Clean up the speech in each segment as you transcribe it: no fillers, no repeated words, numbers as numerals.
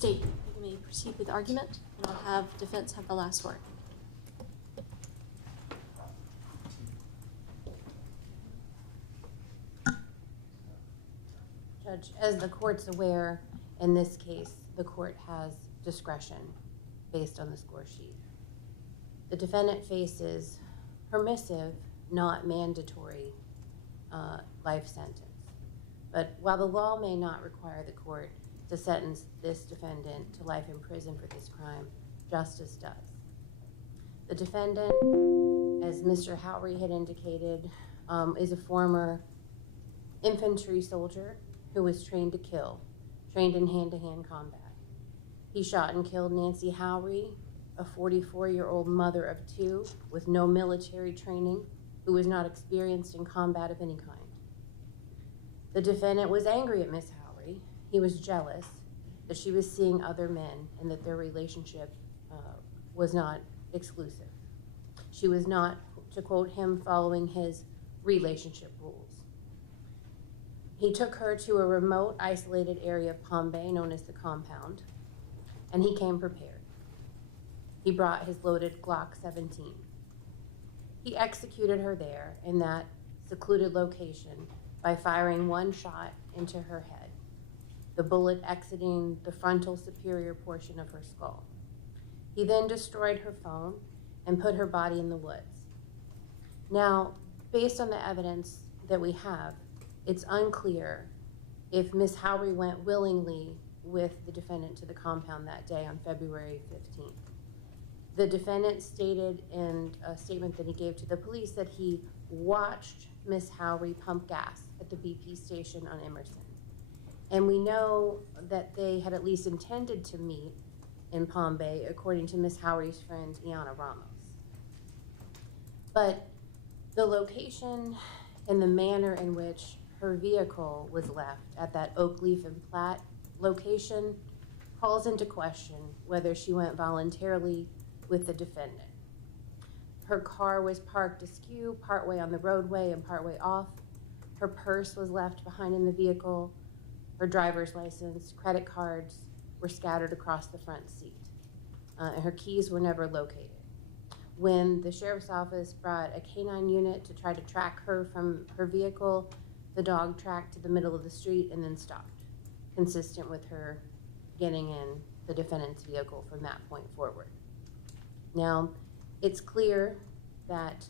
State, you may proceed with argument, and I'll have defense have the last word. Judge, as the court's aware, in this case, the court has discretion based on the score sheet. The defendant faces permissive, not mandatory, life sentence. But while the law may not require the court to sentence this defendant to life in prison for this crime, justice does. The defendant, as Mr. Howery had indicated, is a former infantry soldier who was trained to kill, trained in hand-to-hand combat. He shot and killed Nancy Howery, a 44-year-old mother of two with no military training, who was not experienced in combat of any kind. The defendant was angry at Miss Howery. He was jealous that she was seeing other men and that their relationship was not exclusive. She was not, to quote him, following his relationship rules. He took her to a remote, isolated area of Palm Bay known as the Compound, and he came prepared. He brought his loaded Glock 17. He executed her there in that secluded location by firing one shot into her head, the bullet exiting the frontal superior portion of her skull. He then destroyed her phone and put her body in the woods. Now, based on the evidence that we have, it's unclear if Miss Howery went willingly with the defendant to the compound that day on February 15th. The defendant stated in a statement that he gave to the police that he watched Miss Howery pump gas at the BP station on Emerson. And we know that they had at least intended to meet in Palm Bay, according to Miss Howery's friend, Iana Ramos. But the location and the manner in which her vehicle was left at that Oakleaf and Platte location calls into question whether she went voluntarily with the defendant. Her car was parked askew, partway on the roadway and partway off. Her purse was left behind in the vehicle. Her driver's license, credit cards were scattered across the front seat. And her keys were never located. When the sheriff's office brought a canine unit to try to track her from her vehicle, the dog tracked to the middle of the street and then stopped, consistent with her getting in the defendant's vehicle from that point forward. Now, it's clear that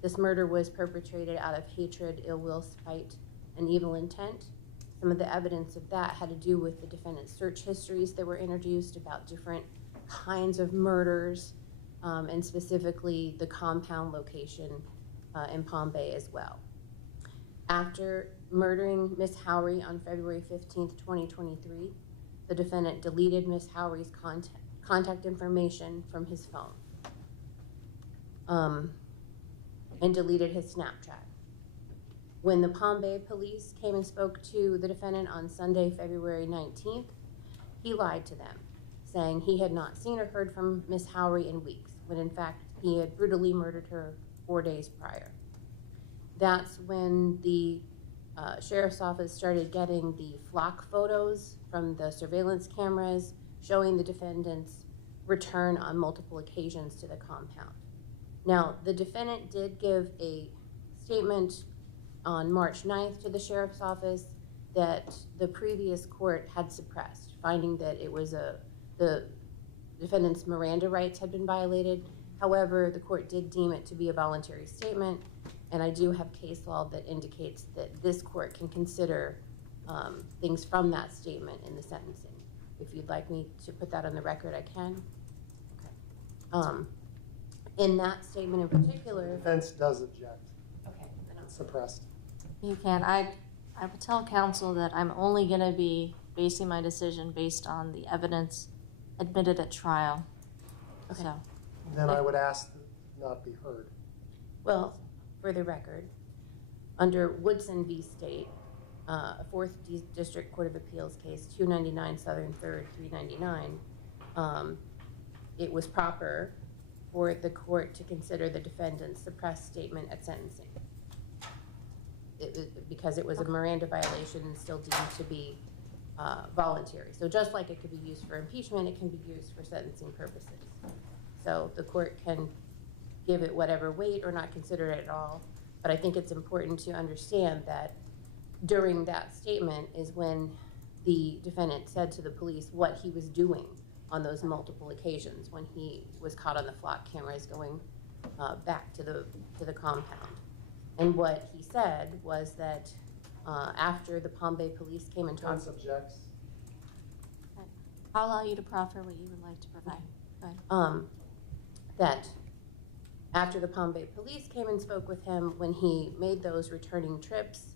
this murder was perpetrated out of hatred, ill will, spite, and evil intent. Some of the evidence of that had to do with the defendant's search histories that were introduced about different kinds of murders, and specifically the compound location in Palm Bay as well. After murdering Miss Howery on February 15th, 2023, the defendant deleted Miss Howery's contact information from his phone and deleted his Snapchat. When the Palm Bay police came and spoke to the defendant on Sunday, February 19th, he lied to them, saying he had not seen or heard from Miss Howery in weeks, when in fact he had brutally murdered her 4 days prior. That's when the sheriff's office started getting the flock photos from the surveillance cameras showing the defendant's return on multiple occasions to the compound. Now, the defendant did give a statement on March 9th to the sheriff's office that the previous court had suppressed, finding that it was the defendant's Miranda rights had been violated. However, the court did deem it to be a voluntary statement, and I do have case law that indicates that this court can consider things from that statement in the sentencing. If you'd like me to put that on the record, I can. Okay. In that statement in particular... The defense does object. Okay. It's suppressed. You can. I would tell counsel that I'm only going to be basing my decision based on the evidence admitted at trial. Okay. So. Then I would ask that not be heard. Well, for the record, under Woodson v. State, a 4th District Court of Appeals case, 299 Southern 3rd, 399, it was proper for the court to consider the defendant's suppressed statement at sentencing. Because it was a Miranda violation and still deemed to be voluntary. So just like it could be used for impeachment, it can be used for sentencing purposes. So the court can give it whatever weight or not consider it at all. But I think it's important to understand that during that statement is when the defendant said to the police what he was doing on those multiple occasions when he was caught on the flock cameras going back to the compound. And what he said was that after the Palm Bay police came and talked. Defense objects. I'll allow you to proffer what you would like to provide. Go ahead. That after the Palm Bay police came and spoke with him, when he made those returning trips,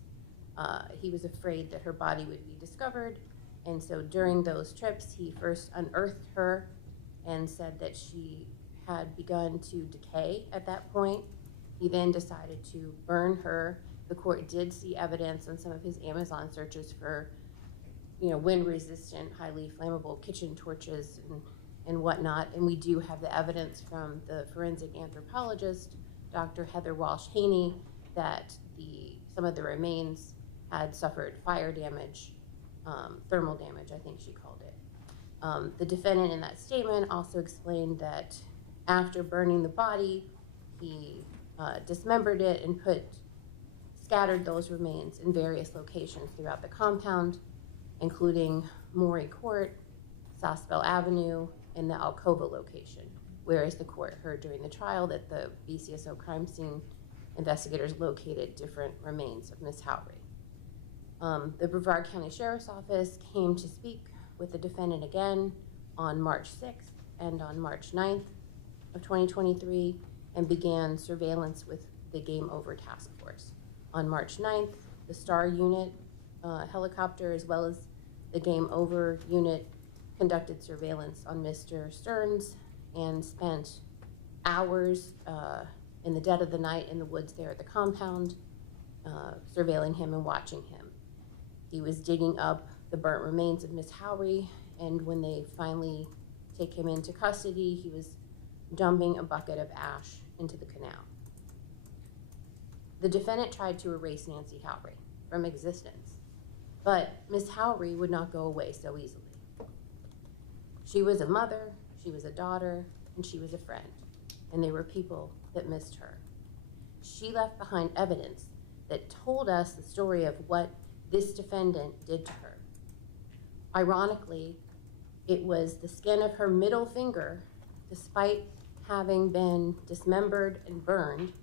he was afraid that her body would be discovered. And so during those trips, he first unearthed her and said that she had begun to decay at that point. He then decided to burn her. The court did see evidence on some of his Amazon searches for, wind-resistant, highly flammable kitchen torches and whatnot. And we do have the evidence from the forensic anthropologist, Dr. Heather Walsh-Haney, that some of the remains had suffered fire damage, thermal damage, I think she called it. The defendant in that statement also explained that after burning the body, he dismembered it and scattered those remains in various locations throughout the compound, including Morey Court, Sassville Avenue, and the Alcova location, whereas the court heard during the trial that the BCSO crime scene investigators located different remains of Ms. Howery. The Brevard County Sheriff's Office came to speak with the defendant again on March 6th and on March 9th of 2023 and began surveillance with the Game Over Task Force. On March 9th, the Star Unit helicopter as well as the Game Over unit conducted surveillance on Mr. Stearns and spent hours in the dead of the night in the woods there at the compound, surveilling him and watching him. He was digging up the burnt remains of Ms. Howery, and when they finally take him into custody, he was dumping a bucket of ash into the canal. The defendant tried to erase Nancy Howery from existence, but Ms. Howery would not go away so easily. She was a mother, she was a daughter, and she was a friend, and there were people that missed her. She left behind evidence that told us the story of what this defendant did to her. Ironically, it was the skin of her middle finger, despite having been dismembered and burned,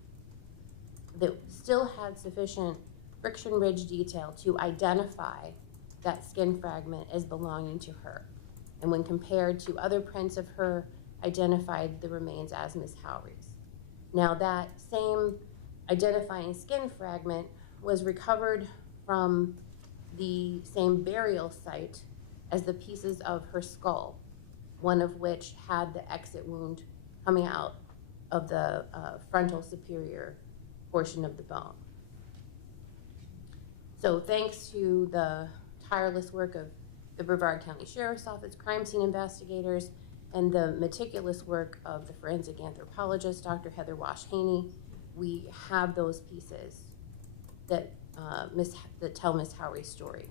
that still had sufficient friction ridge detail to identify that skin fragment as belonging to her. And when compared to other prints of her, identified the remains as Ms. Howery's. Now that same identifying skin fragment was recovered from the same burial site as the pieces of her skull, one of which had the exit wound coming out of the frontal superior portion of the bone. So thanks to the tireless work of the Brevard County Sheriff's Office crime scene investigators and the meticulous work of the forensic anthropologist, Dr. Heather Walsh-Haney, we have those pieces that tell Ms. Howery's story.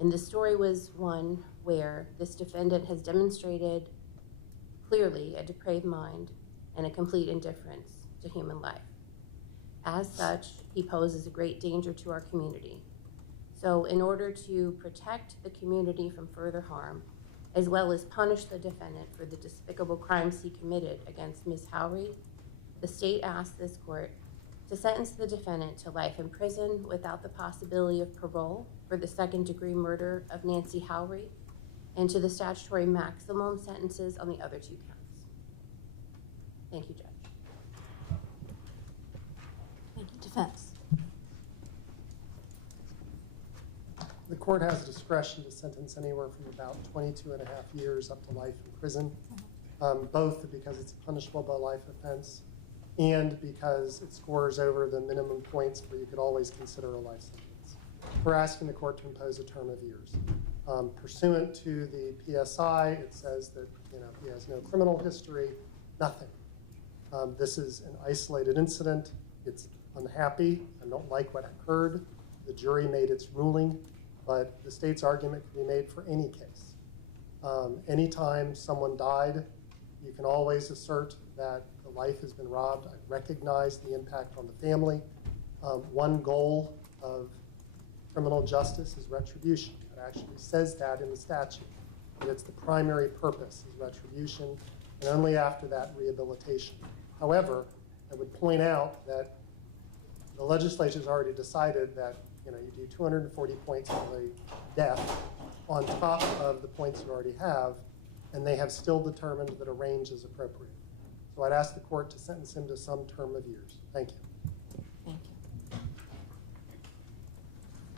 And the story was one where this defendant has demonstrated clearly a depraved mind and a complete indifference to human life. As such, he poses a great danger to our community. So in order to protect the community from further harm, as well as punish the defendant for the despicable crimes he committed against Ms. Howery, the state asked this court to sentence the defendant to life in prison without the possibility of parole for the second-degree murder of Nancy Howery, and to the statutory maximum sentences on the other two counts. Thank you, Judge. Thank you. Defense. The court has discretion to sentence anywhere from about 22 and a half years up to life in prison, both because it's a punishable by life offense and because it scores over the minimum points where you could always consider a life sentence. We're asking the court to impose a term of years. Pursuant to the PSI, it says that he has no criminal history, nothing. This is an isolated incident. It's unhappy. I don't like what occurred. The jury made its ruling. but the state's argument can be made for any case. Anytime someone died, you can always assert that the life has been robbed. I recognize the impact on the family. One goal of criminal justice is retribution. It actually says that in the statute, that it's the primary purpose is retribution, and only after that rehabilitation. However, I would point out that the legislature has already decided that you do 240 points for the death on top of the points you already have, and they have still determined that a range is appropriate. So I'd ask the court to sentence him to some term of years. Thank you.